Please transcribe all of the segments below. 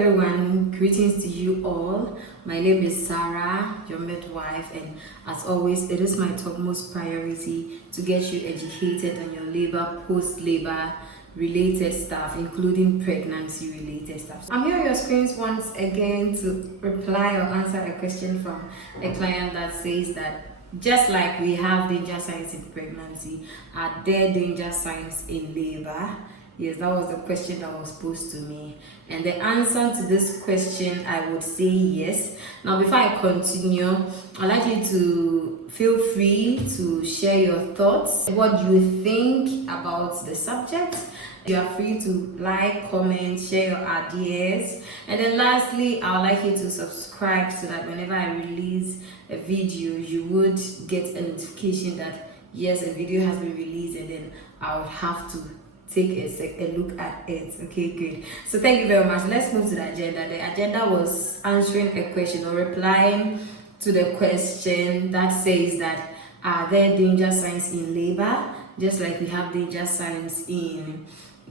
everyone, greetings to you all. My name is Sarah, your midwife, and as always, it is my topmost priority to get you educated on your labor, post-labor related stuff, including pregnancy related stuff. I'm here on your screens once again to reply or answer a question from a client that says that just like we have danger signs in pregnancy, are there danger signs in labor? Yes, that was the question that was posed to me. And the answer to this question, I would say yes. Now, before I continue, I'd like you to feel free to share your thoughts, what you think about the subject. You are free to like, comment, share your ideas. And then lastly, I would like you to subscribe so that whenever I release a video, you would get a notification that yes, a video has been released, and then I would have to take a look at it. Okay, good. So thank you very much. Let's move to the agenda. The agenda was answering a question or replying to the question that says that are there danger signs in labor, just like we have danger signs in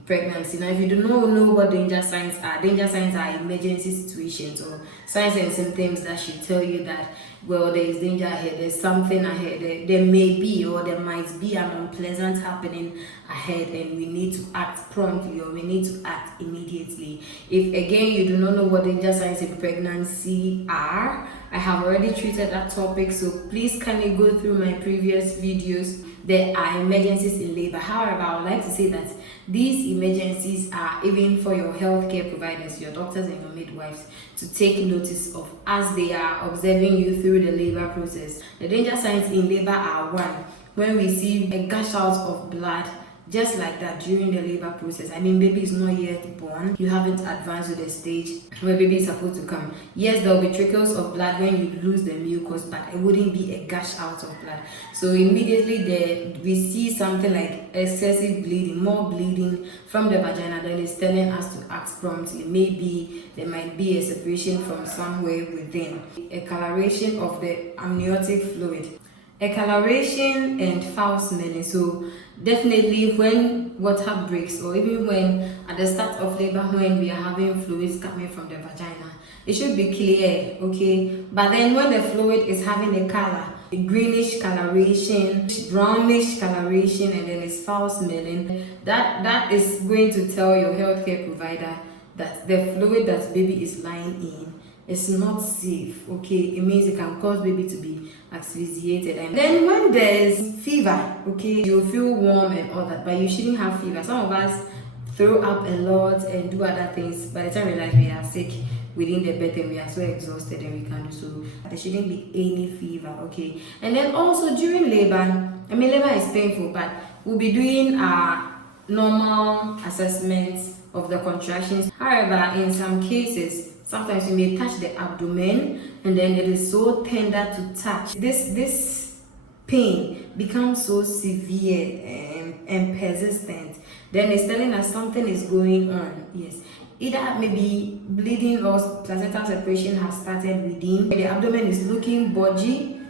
pregnancy. Now, if you do not know what danger signs are emergency situations or signs and symptoms that should tell you that, well, there is danger ahead, there's something ahead, there may be or there might be an unpleasant happening ahead, and we need to act promptly or we need to act immediately. If again you do not know what danger signs in pregnancy are, I have already treated that topic, so please kindly go through my previous videos. There are emergencies in labor. However, I would like to say that these emergencies are even for your healthcare providers, your doctors and your midwives, to take notice of as they are observing you through the labor process. The danger signs in labor are: one, when we see a gush out of blood, just like that during the labor process. I mean, baby is not yet born. You haven't advanced to the stage where baby is supposed to come. Yes, there will be trickles of blood when you lose the mucus, but it wouldn't be a gush out of blood. So immediately we see something like excessive bleeding, more bleeding from the vagina, then it's telling us to act promptly. Maybe there might be a separation from somewhere within. A coloration of the amniotic fluid. A coloration and foul smelling. So definitely when water breaks, or even when at the start of labor, when we are having fluids coming from the vagina, it should be clear, okay? But then when the fluid is having a color, a greenish coloration, brownish coloration, and then it's foul smelling, that is going to tell your healthcare provider that the fluid that baby is lying in is not safe, okay? It means it can cause baby to be asphyxiated. And then when there's fever, okay, you'll feel warm and all that, but you shouldn't have fever. Some of us throw up a lot and do other things. By the time we realize we are sick within the bed and we are so exhausted and we can't do so, there shouldn't be any fever, okay? And then also during labor, I mean, labor is painful, but we'll be doing our normal assessments of the contractions. However, in some cases, sometimes you may touch the abdomen and then it is so tender to touch. This pain becomes so severe and persistent. Then it's telling us something is going on. Yes, either maybe bleeding or placental separation has started within. The abdomen is looking bulgy,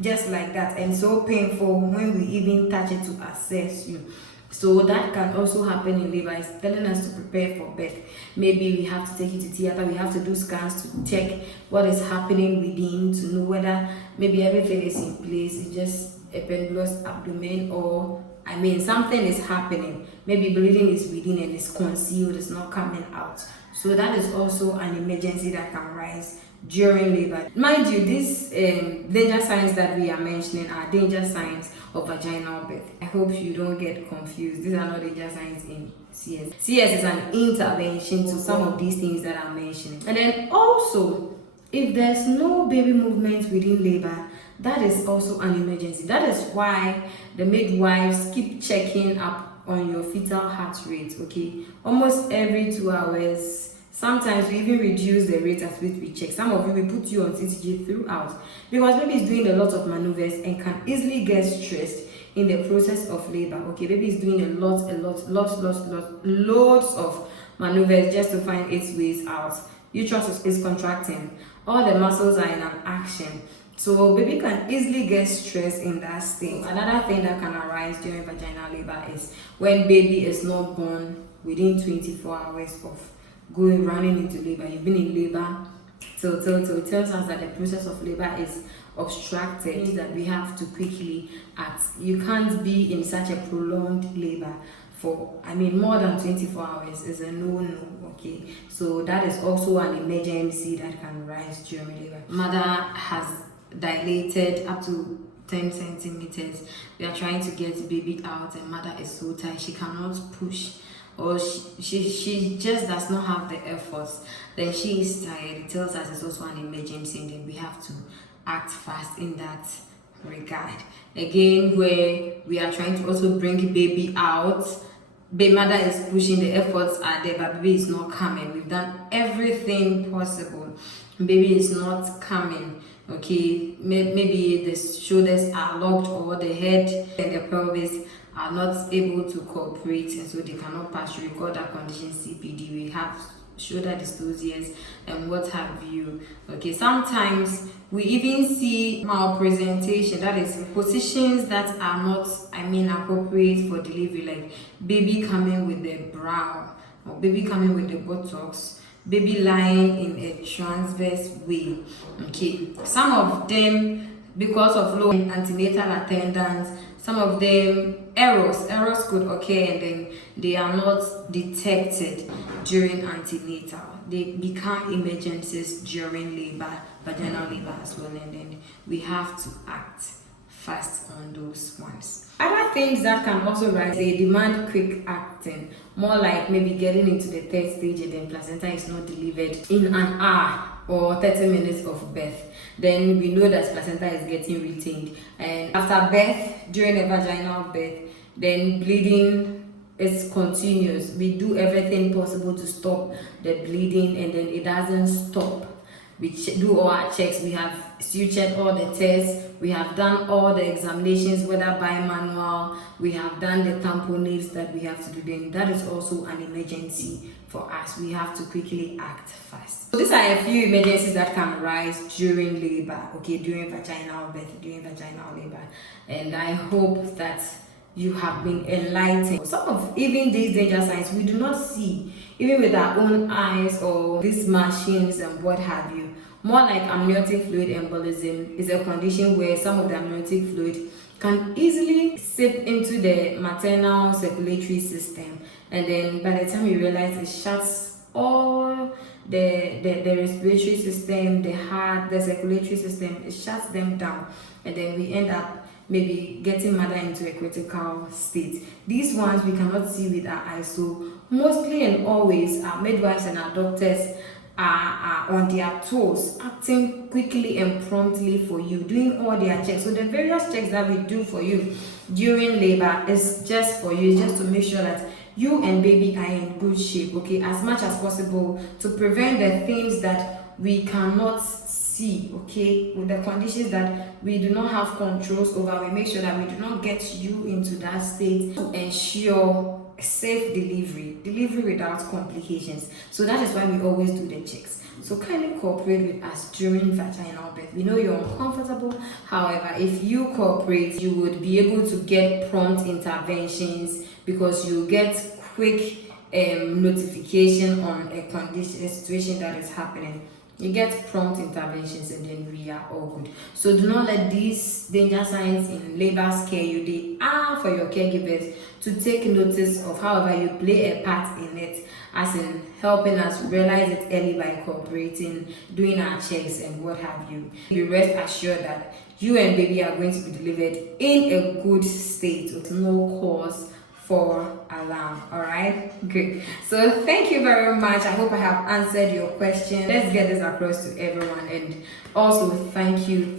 just like that, and so painful when we even touch it to assess you. So that can also happen in labor. It's telling us to prepare for birth. Maybe we have to take you to theater, we have to do scans to check what is happening within, to know whether maybe everything is in place. It's just a pendulous abdomen, or I mean something is happening. Maybe bleeding is within and it's concealed, it's not coming out. So that is also an emergency that can rise during labor. Mind you, these danger signs that we are mentioning are danger signs of vaginal birth. I hope you don't get confused. These are not danger signs in CS. CS is an intervention to some of these things that I'm mentioning. And then also, if there's no baby movement within labor, that is also an emergency. That is why the midwives keep checking up on your fetal heart rate, okay? Almost every 2 hours. Sometimes we even reduce the rate at which we check. Some of you, we put you on CTG throughout because baby is doing a lot of maneuvers and can easily get stressed in the process of labor. Okay, baby is doing loads of maneuvers just to find its ways out. Uterus is contracting. All the muscles are in an action. So baby can easily get stressed in that state. Another thing that can arise during vaginal labor is when baby is not born within 24 hours of going running into labor. You've been in labor till it tells us that the process of labor is obstructed, means that we have to quickly act. You can't be in such a prolonged labor for, I mean, more than 24 hours is a no. Okay, so that is also an emergency that can rise during labor. Mother has dilated up to 10 centimeters. We are trying to get baby out and mother is so tired she cannot push, or she just does not have the efforts. Then she is tired. It tells us it's also an emergency, and then we have to act fast in that regard. Again, where we are trying to also bring baby out, baby mother is pushing, the efforts are there, but baby is not coming. We've done everything possible, baby is not coming. Okay, maybe the shoulders are locked, or the head and the pelvis are not able to cooperate, and so they cannot pass. We call that condition CPD. We have shoulder dystocias and what have you. Okay, sometimes we even see malpresentation, that is positions that are not, I mean, appropriate for delivery, like baby coming with the bra, or baby coming with the buttocks, baby lying in a transverse way. Okay, some of them, because of low antenatal attendance, some of them errors could occur, and then they are not detected during antenatal. They become emergencies during labor, vaginal labor as well, and then we have to act fast on those ones. Other things that can also rise, they demand quick acting, more like maybe getting into the third stage and then placenta is not delivered in an hour or 30 minutes of birth. Then we know that placenta is getting retained, and after birth, during a vaginal birth, then bleeding is continuous. We do everything possible to stop the bleeding, and then it doesn't stop. We do all our checks, we have sutured all the tests, we have done all the examinations, whether bimanual, we have done the tamponades that we have to do. Then that is also an emergency for us. We have to quickly act fast. So these are a few emergencies that can arise during labor, okay, during vaginal birth, during vaginal labor. And I hope that you have been enlightened. Some of even these danger signs we do not see even with our own eyes or these machines and what have you. More like amniotic fluid embolism is a condition where some of the amniotic fluid can easily seep into the maternal circulatory system, and then by the time you realize, it shuts all the respiratory system, the heart, the circulatory system, it shuts them down, and then we end up maybe getting mother into a critical state. These ones we cannot see with our eyes, so mostly and always our midwives and our doctors are on their toes, acting quickly and promptly for you, doing all their checks. So the various checks that we do for you during labor is just for you, just to make sure that you and baby are in good shape, okay, as much as possible, to prevent the things that we cannot see, okay, with the conditions that we do not have controls over. We make sure that we do not get you into that state, to ensure safe delivery without complications. So that is why we always do the checks. So kindly cooperate with us during vaginal birth. We know you're uncomfortable, however, if you cooperate, you would be able to get prompt interventions, because you get quick notification on a condition, a situation that is happening. You get prompt interventions, and then we are all good. So do not let these danger signs in labor scare you. They are for your caregivers to take notice of, however you play a part in it, as in helping us realize it early by cooperating, doing our checks and what have you. Be rest assured that you and baby are going to be delivered in a good state with no cause for alarm. All right, great. So thank you very much. I hope I have answered your question. Let's get this across to everyone, and also thank you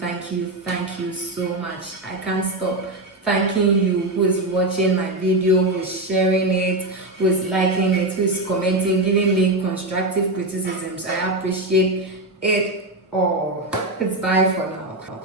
so much. I can't stop thanking you who is watching my video, who is sharing it, who is liking it, who is commenting, giving me constructive criticisms. I appreciate it all. It's bye for now.